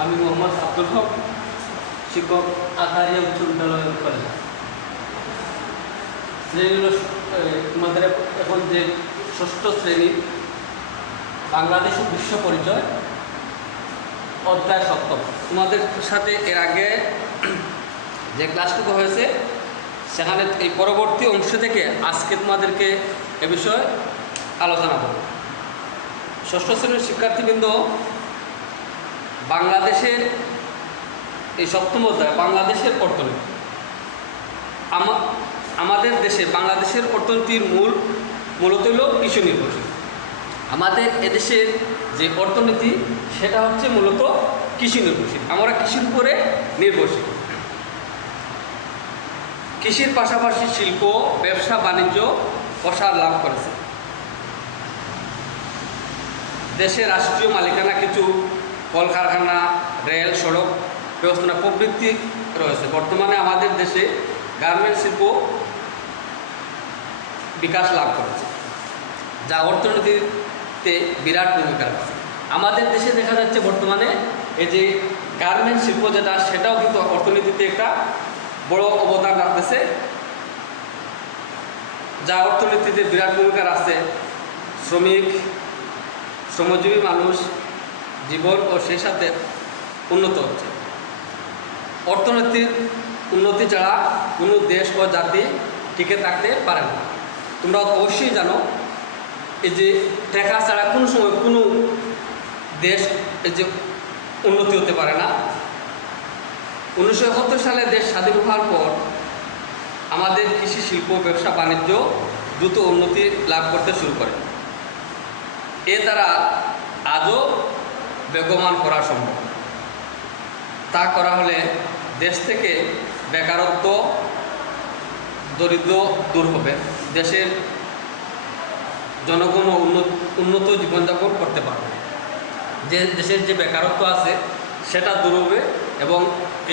আমি মোহাম্মদ আব্দুল হক, শিক্ষক, আখারিয়া উচ্চ বিদ্যালয় কলেজ। শ্রেণী তোমাদের এখন যে ষষ্ঠ শ্রেণী বাংলাদেশ বিশ্ব পরিচয় অধ্যায় 7। তোমাদের সাথে এর আগে যে ক্লাসটুকু হয়েছে সেখানে এই পরবর্তী অংশ থেকে আজকে তোমাদেরকে এ বিষয়ে আলোচনা করব। ষষ্ঠ শ্রেণীর শিক্ষার্থীবৃন্দ, বাংলাদেশের এই 7ম অধ্যায় বাংলাদেশের অর্থনীতি। আমাদের দেশে বাংলাদেশের অর্থনীতির মূলত হল কৃষি নির্ভরশীল। আমাদের এদেশের যে অর্থনীতি সেটা হচ্ছে মূলত কৃষি নির্ভরশীল। আমরা কৃষির উপরে নির্ভরশীল। কৃষির পাশাপাশি শিল্প, ব্যবসা, বাণিজ্য প্রসার লাভ করেছে। দেশের রাষ্ট্রীয় মালিকানা কিছু কলকারখানা, রেল, সড়ক ব্যবস্থা প্রবৃত্তি রয়েছে। বর্তমানে আমাদের দেশে গার্মেন্টস শিল্প বিকাশ লাভ করেছে, যা অর্থনীতিতে বিরাট ভূমিকা রাখছে। আমাদের দেশে দেখা যাচ্ছে বর্তমানে এই যে গার্মেন্টস শিল্প যেটা, সেটাও কিন্তু অর্থনীতিতে একটা বড় অবদান রাখতেছে, যা অর্থনীতিতে বিরাট ভূমিকা রাখছে। শ্রমিক, শ্রমজীবী মানুষ জীবন ও সেই সাথে উন্নত হচ্ছে। অর্থনীতির উন্নতি ছাড়া কোনো দেশ ও জাতি টিকে থাকতে পারে না। তোমরা অবশ্যই জানো এই যে টাকা ছাড়া কোনো সময় কোনো দেশ এই যে উন্নতি হতে পারে না। 1971 সালে দেশ স্বাধীন হওয়ার পর আমাদের কৃষি, শিল্প, ব্যবসা, বাণিজ্য দ্রুত উন্নতি লাভ করতে শুরু করে। এ দ্বারা আজও বেগমান করা সম্ভব। তা করা হলে দেশ থেকে বেকারত্ব, দরিদ্র দূর হবে। দেশের জনগণ উন্নত জীবনযাপন করতে পারবে। যে দেশের যে বেকারত্ব আছে সেটা দূর হবে এবং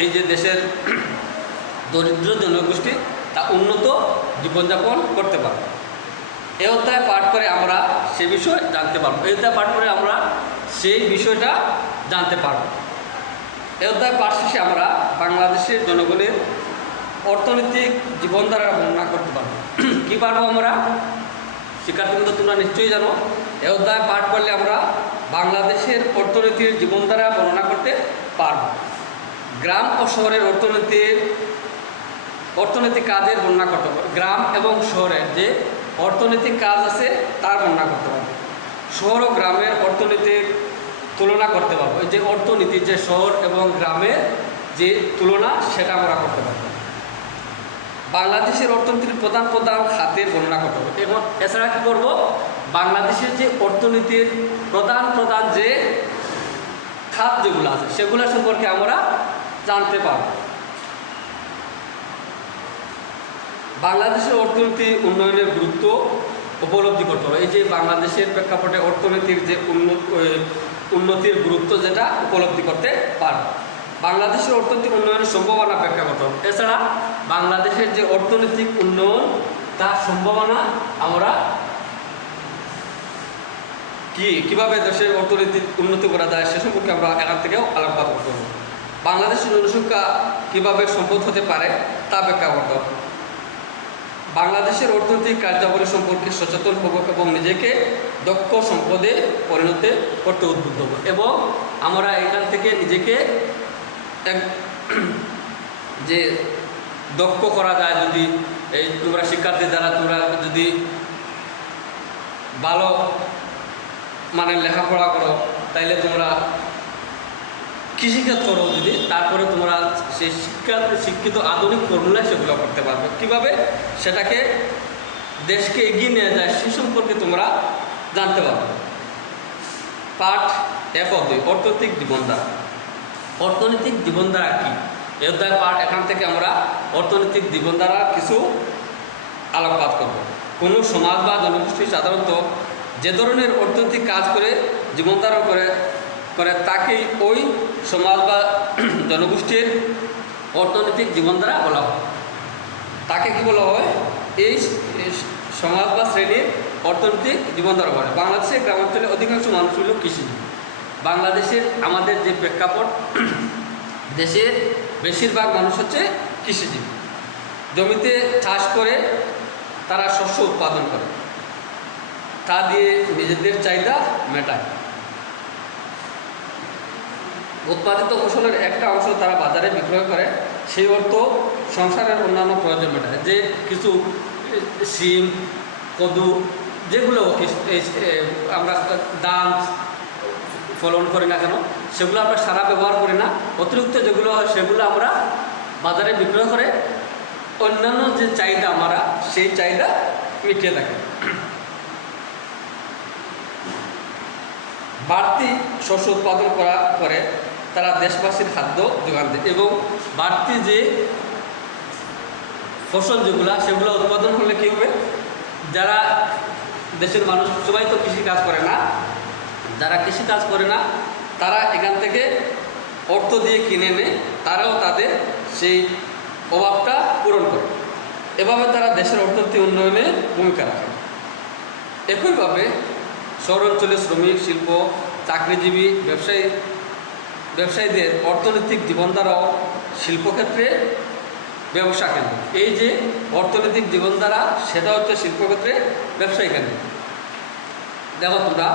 এই যে দেশের দরিদ্র জনগোষ্ঠী তা উন্নত জীবনযাপন করতে পারবে। এই অধ্যায় পাঠ করে আমরা সে বিষয় জানতে পারবো। এই অধ্যায় পাঠ করে আমরা সেই বিষয়টা জানতে পারব। এই অধ্যায় পাঠ শেষে আমরা বাংলাদেশের জনগণের অর্থনৈতিক জীবনধারা বর্ণনা করতে পারবো। কী পারবো আমরা? শিক্ষার্থীবৃন্দ, তোমরা নিশ্চয়ই জানো এই অধ্যায় পাঠ করলে আমরা বাংলাদেশের অর্থনীতির জীবনধারা বর্ণনা করতে পারব। গ্রাম ও শহরের অর্থনৈতিক কাজের বর্ণনা করতে পারবো। গ্রাম এবং শহরের যে অর্থনৈতিক কাজ আছে তার বর্ণনা করতে পারবো। শহর ও গ্রামের অর্থনীতির তুলনা করতে পারবো। এই যে অর্থনীতি, যে শহর এবং গ্রামের যে তুলনা, সেটা আমরা করতে পারবো। বাংলাদেশের অর্থনীতির প্রধান খাতের বর্ণনা করতে হবে। এবং এছাড়া কী করবো, বাংলাদেশের যে অর্থনীতির প্রধান যে খাত যেগুলো আছে সেগুলো সম্পর্কে আমরা জানতে পারব। বাংলাদেশের অর্থনীতি উন্নয়নের গুরুত্ব উপলব্ধি করতে হবে। এই যে বাংলাদেশের প্রেক্ষাপটে অর্থনীতির যে উন্নতির গুরুত্ব, যেটা উপলব্ধি করতে পারব। বাংলাদেশের অর্থনৈতিক উন্নয়নের সম্ভাবনা ব্যাখ্যা করতে হবে। এছাড়া বাংলাদেশের যে অর্থনৈতিক উন্নয়ন, তার সম্ভাবনা আমরা কীভাবে দেশের অর্থনৈতিক উন্নতি করা যায় সে সম্পর্কে আমরা এখান থেকেও আলোকপাত করতে হবে। বাংলাদেশের জনসংখ্যা কীভাবে সম্পদ হতে পারে তা ব্যাখ্যা করতে হবে। বাংলাদেশের অর্থনৈতিক কার্যাবলী সম্পর্কে সচেতন হব এবং নিজেকে দক্ষ সম্পদে পরিণত করতে উদ্বুদ্ধ হব। এবং আমরা এখান থেকে নিজেকে যে দক্ষ করা যায়, যদি এই তোমরা শিক্ষার্থী দ্বারা তোমরা যদি ভালো মানে লেখাপড়া করো, তাইলে তোমরা কৃষিকাজ করো যদি, তারপরে তোমরা সেই শিক্ষিত আধুনিক ফর্মুলায় সেগুলো করতে পারবে। কীভাবে সেটাকে দেশকে এগিয়ে নিয়ে যায় সে সম্পর্কে তোমরা জানতে পারবে। পাঠ 1 অর্থনৈতিক জীবনধারা। অর্থনৈতিক জীবনধারা কী? এই অধ্যায় পাঠ এখান থেকে আমরা অর্থনৈতিক জীবনধারা কিছু আলোকপাত করব। কোনো সমাজ বা জনগোষ্ঠী সাধারণত যে ধরনের অর্থনৈতিক কাজ করে জীবনধারা করে তাকেই ওই সমাজ বা জনগোষ্ঠীর অর্থনৈতিক জীবনধারা বলা হয়। তাকে কি বলা হয়? এই সমাজ বা শ্রেণীর অর্থনৈতিক জীবনধারা বলে। বাংলাদেশের গ্রামাঞ্চলে অধিকাংশ মানুষ হল কৃষিজীবী। বাংলাদেশের আমাদের যে প্রেক্ষাপট, দেশের বেশিরভাগ মানুষ হচ্ছে কৃষিজীবী, জমিতে চাষ করে তারা শস্য উৎপাদন করে, তা দিয়ে নিজেদের চাহিদা মেটায়। উৎপাদিত ফসলের একটা অংশ তারা বাজারে বিক্রয় করে, সেই অর্থ সংসারের অন্যান্য প্রয়োজন মেটায়। যে কিছু সিম, কদু, যেগুলো আমরা ধান ফলন করি না কেন, সেগুলো আমরা সারা ব্যবহার করি না, অতিরিক্ত যেগুলো হয় সেগুলো আমরা বাজারে বিক্রয় করে অন্যান্য যে চাহিদা আমরা সেই চাহিদা মিটিয়ে থাকি। বাড়তি শস্য উৎপাদন করে তারা দেশবাসীর খাদ্য যোগান দেয়, এবং বাড়তি যে ফসল যেগুলো সেগুলো উৎপাদন করলে কী হবে, যারা দেশের মানুষ সবাই তো কৃষিকাজ করে না, যারা কৃষিকাজ করে না তারা এখান থেকে অর্থ দিয়ে কিনে নেয়, তারাও তাদের সেই অভাবটা পূরণ করে। এভাবে তারা দেশের অর্থনীতি উন্নয়নে ভূমিকা রাখে। একইভাবে শহর অঞ্চলে শ্রমিক, শিল্প, চাকরিজীবী, ব্যবসায়ীদের অর্থনৈতিক জীবনধারাও শিল্পক্ষেত্রে ব্যবসা কেন্দ্র। এই যে অর্থনৈতিক জীবনধারা, সেটা হচ্ছে শিল্পক্ষেত্রে ব্যবসায়ী কেন্দ্র। দেখো তোমরা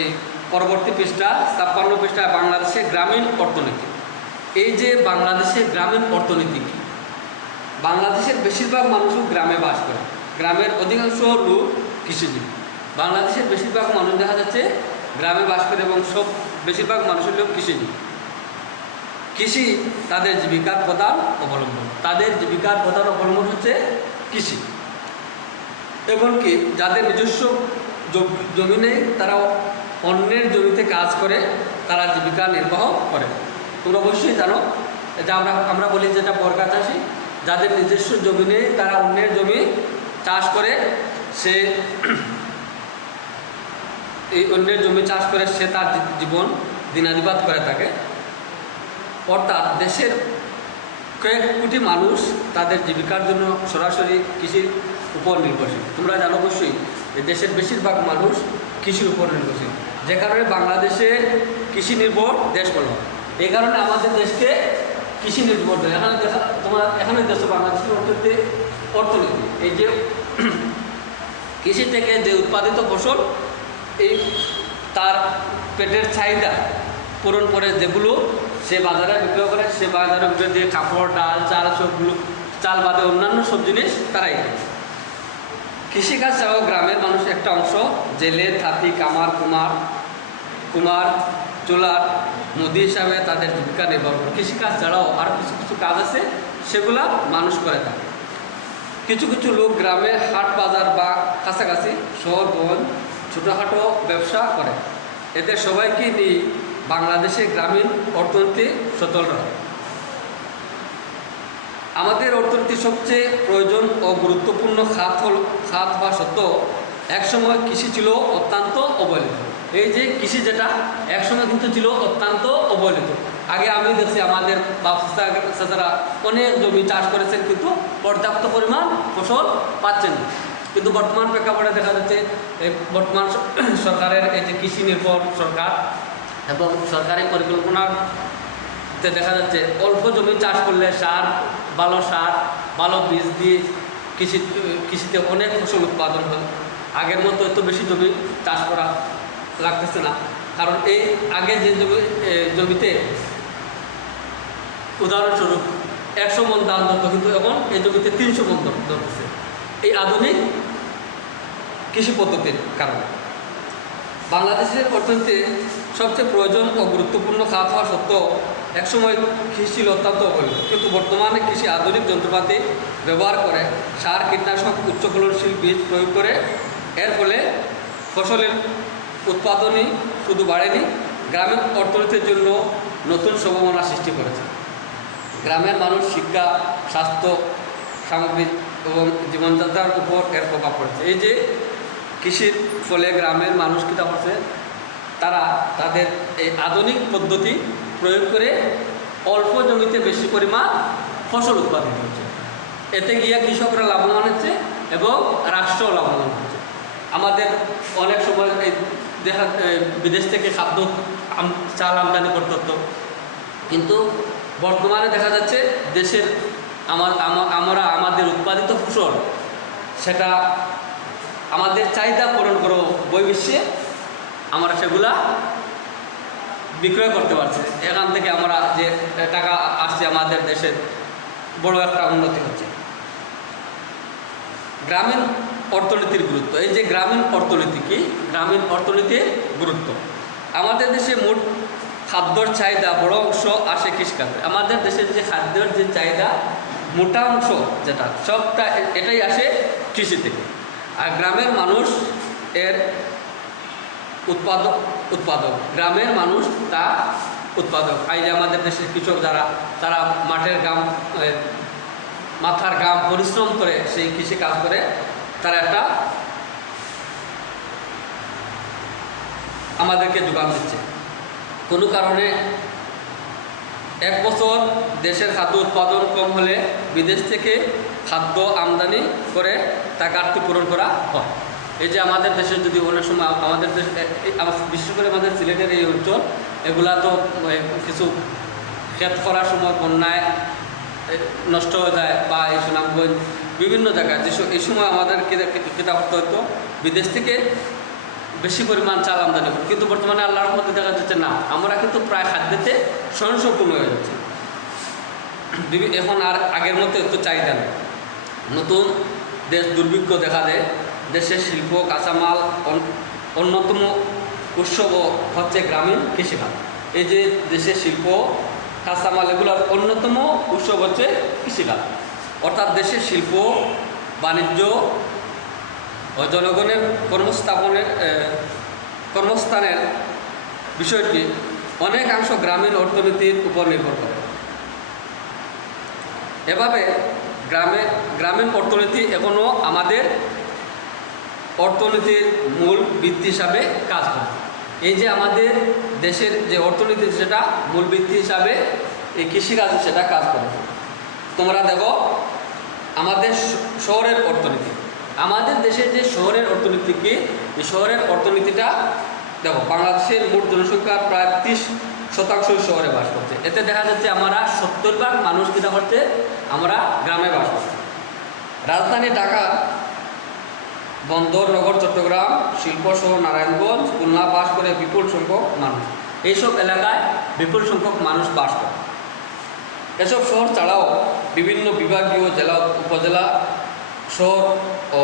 এই পরবর্তী পৃষ্ঠা 56 পৃষ্ঠায় বাংলাদেশের গ্রামীণ অর্থনীতি। এই যে বাংলাদেশের গ্রামীণ অর্থনীতি কি? বাংলাদেশের বেশিরভাগ মানুষও গ্রামে বাস করে, গ্রামের অধিকাংশ লোক কৃষিজীবী। বাংলাদেশের বেশিরভাগ মানুষ দেখা যাচ্ছে গ্রামে বাস করে, এবং বেশিরভাগ মানুষের লোক কৃষিজীবী। কৃষি তাদের জীবিকার প্রধান অবলম্বন, তাদের জীবিকার প্রধান অবলম্বন হচ্ছে কৃষি। এমনকি যাদের নিজস্ব জমি নেই, তারা অন্যের জমিতে কাজ করে তারা জীবিকা নির্বাহ করে। তোমরা অবশ্যই জানো যে আমরা বলি যেটা বর্গা চাষি, যাদের নিজস্ব জমি নেই তারা অন্যের জমি চাষ করে, সে এই অন্যের জমি চাষ করে সে তার জীবন দিনাতিপাত করে থাকে। অর্থাৎ দেশের কয়েক কোটি মানুষ তাদের জীবিকার জন্য সরাসরি কৃষির উপর নির্ভরশীল। তোমরা জানো অবশ্যই যে দেশের বেশিরভাগ মানুষ কৃষির উপর নির্ভরশীল, যে কারণে বাংলাদেশে কৃষি নির্ভর দেশ বলা হয়। এই কারণে আমাদের দেশকে কৃষি নির্ভর দেশ। এখানে দেশে বাংলাদেশের অর্থনীতি এই যে কৃষি থেকে যে উৎপাদিত ফসল, এই তার পেটের চাহিদা পূরণ করে, যেগুলো সে বাজারে বিক্রয় করে, সে বাজারে বিক্রয় দিয়ে কাপড়, ডাল, চাল, সবগুলো চাল বাদে অন্যান্য সব জিনিস তারাই করে। কৃষিকাজ ছাড়াও গ্রামের মানুষ একটা অংশ জেলে, তাঁতি, কামার, কুমার, চোলার, মুদি হিসাবে তাদের জীবিকা নির্ভর করে। কৃষিকাজ ছাড়াও আরও কিছু কিছু কাজ আছে, সেগুলা মানুষ করে থাকে। কিছু কিছু লোক গ্রামে হাট বাজার বা কাছাকাছি শহর ছোটোখাটো ব্যবসা করে। এদের সবাইকে নিয়ে বাংলাদেশে গ্রামীণ অর্থনীতি সচল রয়। আমাদের অর্থনীতির সবচেয়ে প্রয়োজন ও গুরুত্বপূর্ণ খাত হওয়া সত্ত্বেও একসময় কৃষি ছিল অত্যন্ত অবহেলিত। এই যে কৃষি যেটা একসময় কিন্তু ছিল অত্যন্ত অবহেলিত। আগে আমি দেখছি আমাদের বাচ্চারা অনেক জমি চাষ করেছেন, কিন্তু পর্যাপ্ত পরিমাণ ফসল পাচ্ছেন না। কিন্তু বর্তমান প্রেক্ষাপটে দেখা যাচ্ছে বর্তমান সরকারের এই যে কৃষি নির্ভর সরকার এবং সরকারি পরিকল্পনাতে দেখা যাচ্ছে অল্প জমি চাষ করলে সার, ভালো বীজ দিয়ে কৃষিতে অনেক ফসল উৎপাদন হয়। আগের মতো এত বেশি জমি চাষ করা লাগতেছে না, কারণ এই আগে যে জমিতে উদাহরণস্বরূপ 100 মণ ধান ধরত, কিন্তু এখন এই জমিতে 300 মণ ধরতেছে। এই আধুনিক কৃষি পদ্ধতির কারণে বাংলাদেশের অর্থনীতিতে সবচেয়ে প্রয়োজন ও গুরুত্বপূর্ণ খাত হওয়া সত্ত্বেও একসময় কৃষি ছিল অত্যন্ত অবহেলিত। কিন্তু বর্তমানে কৃষি আধুনিক যন্ত্রপাতি ব্যবহার করে, সার, কীটনাশক, উচ্চ ফলনশীল বীজ প্রয়োগ করে, এর ফলে ফসলের উৎপাদনই শুধু বাড়েনি, গ্রামীণ অর্থনীতির জন্য নতুন সম্ভাবনা সৃষ্টি করেছে। গ্রামের মানুষ শিক্ষা, স্বাস্থ্য, সামগ্রিক এবং জীবনযাত্রার উপর এর প্রভাব পড়েছে। এই যে কৃষির ফলে গ্রামের মানুষ কী করছে, তারা তাদের এই আধুনিক পদ্ধতি প্রয়োগ করে অল্প জমিতে বেশি পরিমাণ ফসল উৎপাদন করছে। এতে গিয়ে কৃষকরা লাভবান হচ্ছে এবং রাষ্ট্রও লাভবান হচ্ছে। আমাদের অনেক সময় এই বিদেশ থেকে খাদ্য চাল আমদানি করতে হতো, কিন্তু বর্তমানে দেখা যাচ্ছে দেশের আমরা আমাদের উৎপাদিত ফসল সেটা আমাদের চাহিদা পূরণ করো বহির্বিশ্বে আমরা সেগুলা বিক্রয় করতে পারছি। এখান থেকে আমরা যে টাকা আসছে আমাদের দেশের বড় একটা উন্নতি হচ্ছে। গ্রামীণ অর্থনীতির গুরুত্ব, এই যে গ্রামীণ অর্থনীতি কি, গ্রামীণ অর্থনীতির গুরুত্ব, আমাদের দেশে মোট খাদ্যর চাহিদা বড় অংশ আসে কৃষিখাতে। আমাদের দেশের যে খাদ্যের যে চাহিদা মোটা অংশ যেটা সবটা এটাই আসে কৃষি থেকে। আর গ্রামের মানুষ এর উৎপাদক গ্রামের মানুষ তা উৎপাদক। এই যে আমাদের দেশের কৃষক যারা, তারা মাথার ঘাম পরিশ্রম করে সেই কৃষি কাজ করে তারা একটা আমাদেরকে যোগান দিচ্ছে। কোনো কারণে এক বছর দেশের খাদ্য উৎপাদন কম হলে বিদেশ থেকে খাদ্য আমদানি করে তা ঘাটতি পূরণ করা হয়। এই যে আমাদের দেশের যদি অনেক সময় আমাদের দেশ, বিশেষ করে আমাদের সিলেটের এই অঞ্চল, এগুলা তো কিছু ক্ষেত করার সময় বন্যায় নষ্ট হয়ে যায়, বা এই সুনামগঞ্জ বিভিন্ন জায়গায় এই সময় আমাদের কেতা করতে হতো বিদেশ থেকে বেশি পরিমাণ চাল আমদানি করি। কিন্তু বর্তমানে আল্লাহর রহমতে দেখা যাচ্ছে না, আমরা কিন্তু প্রায় খাদ্যেতে স্বয়ংসম্পূর্ণ হয়ে যাচ্ছে। এখন আর আগের মতো একটু চাহিদা নেই। নতুন দেশ দুর্ভিক্ষ দেখা দেয়, দেশের শিল্প কাঁচামাল অন্যতম উৎসব হচ্ছে গ্রামীণ কৃষিখাত। এই যে দেশের শিল্প কাঁচামাল এগুলোর অন্যতম উৎসব হচ্ছে কৃষিখাত। অর্থাৎ দেশের শিল্প বাণিজ্য ও জনগণের কর্মস্থানের বিষয়টি অনেকাংশ গ্রামীণ অর্থনীতির উপর নির্ভর করে। এভাবে গ্রামীণ অর্থনীতি এখনও আমাদের অর্থনীতির মূল ভিত্তি হিসাবে কাজ করে। এই যে আমাদের দেশের যে অর্থনীতি সেটা মূল ভিত্তি হিসাবে এই কৃষিকাজ সেটা কাজ করে। তোমরা দেখো আমাদের শহরের অর্থনীতি, আমাদের দেশের যে শহরের অর্থনীতি কি, এই শহরের অর্থনীতিটা দেখো বাংলাদেশের মোট জনসংখ্যার প্রায় 30% শহরে বাস করছে। এতে দেখা যাচ্ছে আমরা 70% মানুষ কিনা করছে আমরা গ্রামে বাস করছি। রাজধানী ঢাকা, বন্দর নগর চট্টগ্রাম, শিল্প শহর নারায়ণগঞ্জ, খুলনা বাস করে বিপুল সংখ্যক মানুষ। এইসব এলাকায় বিপুল সংখ্যক মানুষ বাস করে। এসব শহর ছাড়াও বিভিন্ন বিভাগীয় জেলা উপজেলা শহর ও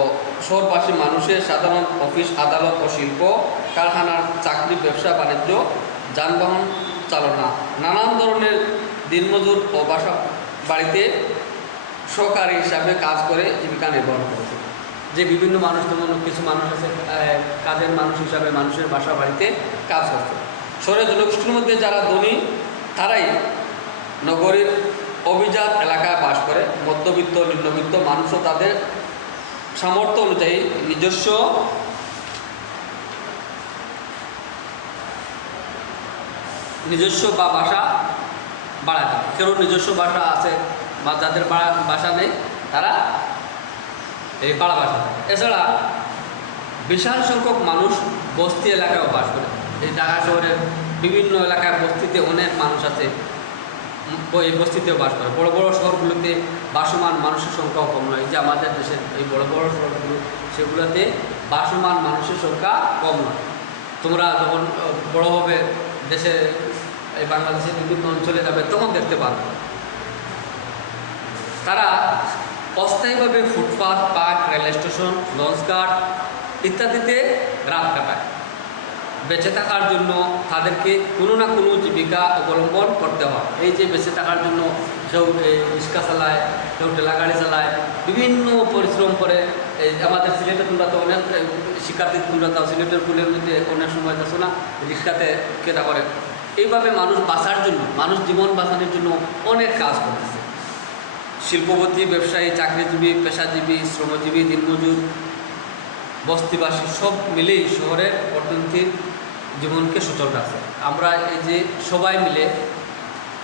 শহরবাসী মানুষের সাধারণ অফিস আদালত ও শিল্প কারখানার চাকরি, ব্যবসা বাণিজ্য, যানবাহন চালনা, নানান ধরনের দিনমজুর ও বাসা বাড়িতে সহকারী হিসাবে কাজ করে জীবিকা নির্বাহ করেছে। যে বিভিন্ন মানুষ, যেমন কিছু মানুষ আছে কাজের মানুষ হিসাবে মানুষের বাসা বাড়িতে কাজ করছে। শহরের জনগোষ্ঠীর মধ্যে যারা ধনী তারাই নগরীর অভিজাত এলাকায় বাস করে। মধ্যবিত্ত নিম্নবিত্ত মানুষও তাদের সামর্থ্য অনুযায়ী নিজস্ব বা বাসা বাড়ায় থাকে। কেউ নিজস্ব বাসা আছে বা যাদের বাসা নেই তারা এই পাড়া বাসা থাকে। এছাড়া বিশাল সংখ্যক মানুষ বস্তি এলাকায়ও বাস করে। এই ঢাকা শহরের বিভিন্ন এলাকায় বস্তিতে অনেক মানুষ আছে, এই বস্তিতেও বাস করে। বড় বড় শহরগুলোতে বাসমান মানুষের সংখ্যাও কম নয়। যে আমাদের দেশের এই বড় বড় শহরগুলো, সেগুলোতে বাসমান মানুষের সংখ্যা কম নয়। তোমরা যখন বড় হবে দেশে, এই বাংলাদেশের বিভিন্ন অঞ্চলে যাবে তখন দেখতে পাবে তারা অস্থায়ীভাবে ফুটপাথ, পার্ক, রেল স্টেশন, লঞ্চঘাট ইত্যাদিতে রাত কাটায়। বেঁচে থাকার জন্য তাদেরকে কোনো না কোনো জীবিকা অবলম্বন করতে হয়। এই যে বেঁচে থাকার জন্য কেউ রিক্সা চালায়, কেউ ঠেলাগাড়ি চালায়, বিভিন্ন পরিশ্রম করে। এই আমাদের সিলেটে তোমরা তো অনেক শিক্ষার্থী, তোমরা তাও সিলেটের পুলের মধ্যে অনেক সময় দেখো না রিক্সাতে কেটা করে। এইভাবে মানুষ বাঁচার জন্য, মানুষ জীবন বাঁচানোর জন্য অনেক কাজ করতেছে। শিল্পপতি, ব্যবসায়ী, চাকরিজীবী, পেশাজীবী, শ্রমজীবী, দিনমজুর, বস্তিবাসী সব মিলেই শহরের অর্থনীতির জীবনকে সচল রাখছে। আমরা এই যে সবাই মিলে,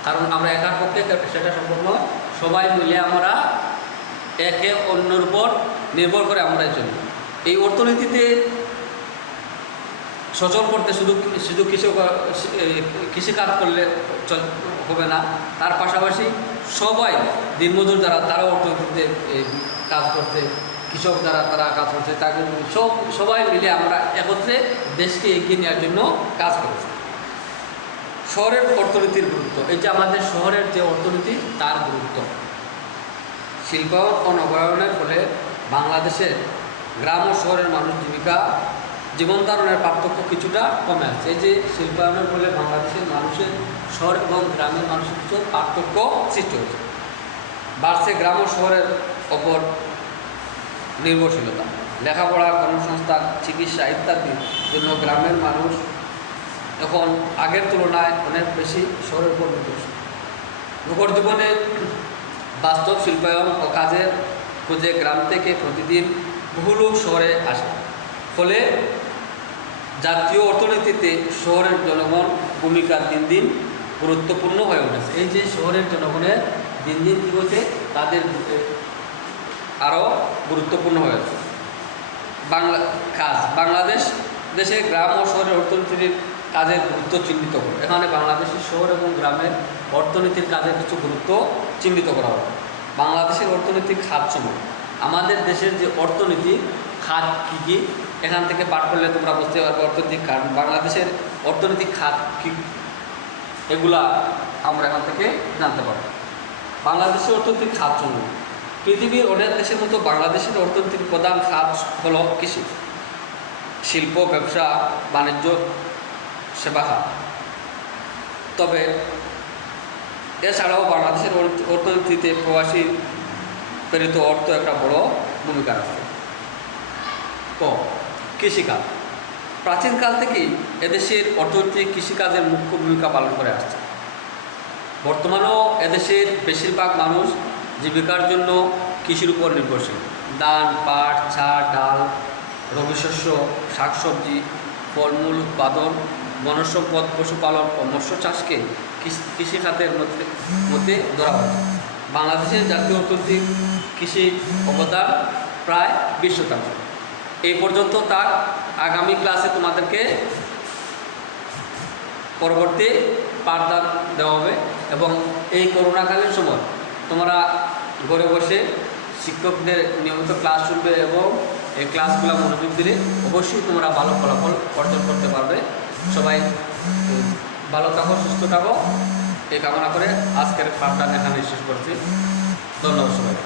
কারণ আমরা একার পক্ষে সেটা সম্ভব নয়, সবাই মিলে আমরা একে অন্যের উপর নির্ভর করে আমরা চলি। এই অর্থনীতিতে সচল করতে শুধু শুধু কৃষিকাজ করলে হবে না, তার পাশাপাশি সবাই দিনমজুর যারা তারাও অর্থনীতিতে কাজ করতে, কৃষক যারা তারা কাজ করছে, তাকে সবাই মিলে আমরা একত্রে দেশকে এগিয়ে নেওয়ার জন্য কাজ করছি। শহরের অর্থনীতির গুরুত্ব, এই যে আমাদের শহরের যে অর্থনীতি তার গুরুত্ব, শিল্প ও নগরায়নের ফলে বাংলাদেশের গ্রাম ও শহরের মানুষ জীবন ধারণের পার্থক্য কিছুটা কমে আসছে। এই যে শিল্পায়নের ফলে বাংলাদেশের মানুষের শহর এবং গ্রামের মানুষের কিছু পার্থক্য সৃষ্টি হচ্ছে। বাড়ছে গ্রাম ও শহরের ওপর নির্ভরশীলতা, লেখাপড়া, কর্মসংস্থান, চিকিৎসা ইত্যাদির জন্য গ্রামের মানুষ এখন আগের তুলনায় অনেক বেশি শহরের উপর নির্ভরশীল। নগর জীবনে বাস্তব শিল্পায়ন ও কাজের খোঁজে গ্রাম থেকে প্রতিদিন বহু লোক শহরে আসে, ফলে জাতীয় অর্থনীতিতে শহরের জনগণ ভূমিকা দিন দিন গুরুত্বপূর্ণ হয়ে উঠেছে। এই যে শহরের জনগণের দিন দিন কী হচ্ছে, তাদের আরও গুরুত্বপূর্ণ হয়েছে। বাংলাদেশ দেশে গ্রাম ও শহরের অর্থনীতির কাজের গুরুত্ব চিহ্নিত করে। এখানে বাংলাদেশের শহর এবং গ্রামের অর্থনীতির কাজের কিছু গুরুত্ব চিহ্নিত করা হবে। বাংলাদেশের অর্থনৈতিক খাতসমূহ, আমাদের দেশের যে অর্থনীতি খাত কী কী, এখান থেকে পাঠ করলে তোমরা বুঝতে পারবে অর্থনৈতিক খাত, বাংলাদেশের অর্থনৈতিক খাত কী, এগুলা আমরা এখান থেকে জানতে পারব। বাংলাদেশের অর্থনৈতিক খাতসমূহ, পৃথিবীর অনেক দেশের মতো বাংলাদেশের অর্থনীতির প্রধান খাত হল কৃষি, শিল্প, ব্যবসা বাণিজ্য, সেবা খাত। তবে এছাড়াও বাংলাদেশের অর্থনীতিতে প্রবাসী প্রেরিত অর্থ একটা বড় ভূমিকা রাখে। কৃষিকাজ, প্রাচীনকাল থেকেই এদেশের অর্থনীতি কৃষিকাজের মুখ্য ভূমিকা পালন করে আসছে। বর্তমানেও এদেশের বেশিরভাগ মানুষ জীবিকার জন্য কৃষির উপর নির্ভরশীল। ধান, পাট, চা, ডাল, রবি শস্য, শাকসবজি, ফলমূল উৎপাদন, বনসম্পদ, পশুপালন ও মৎস্য চাষকে কৃষি খাতের মধ্যে ধরা হয়। বাংলাদেশের জাতীয় অর্থনৈতিক কৃষি অবদান প্রায় 20%। এই পর্যন্ত তার আগামী ক্লাসে তোমাদেরকে পরবর্তী পাঠদান দেওয়া হবে এবং এই করোনাকালীন সময় তোমরা ঘরে বসে শিক্ষকদের নিয়মিত ক্লাস শুনবে এবং এই ক্লাসগুলো মনোযোগ দিলে অবশ্যই তোমরা ভালো ফলাফল অর্জন করতে পারবে। সবাই ভালো থাকো, সুস্থ থাকো, এই কামনা করে আজকের পাঠদান এখানে শেষ করছি। ধন্যবাদ সবাই।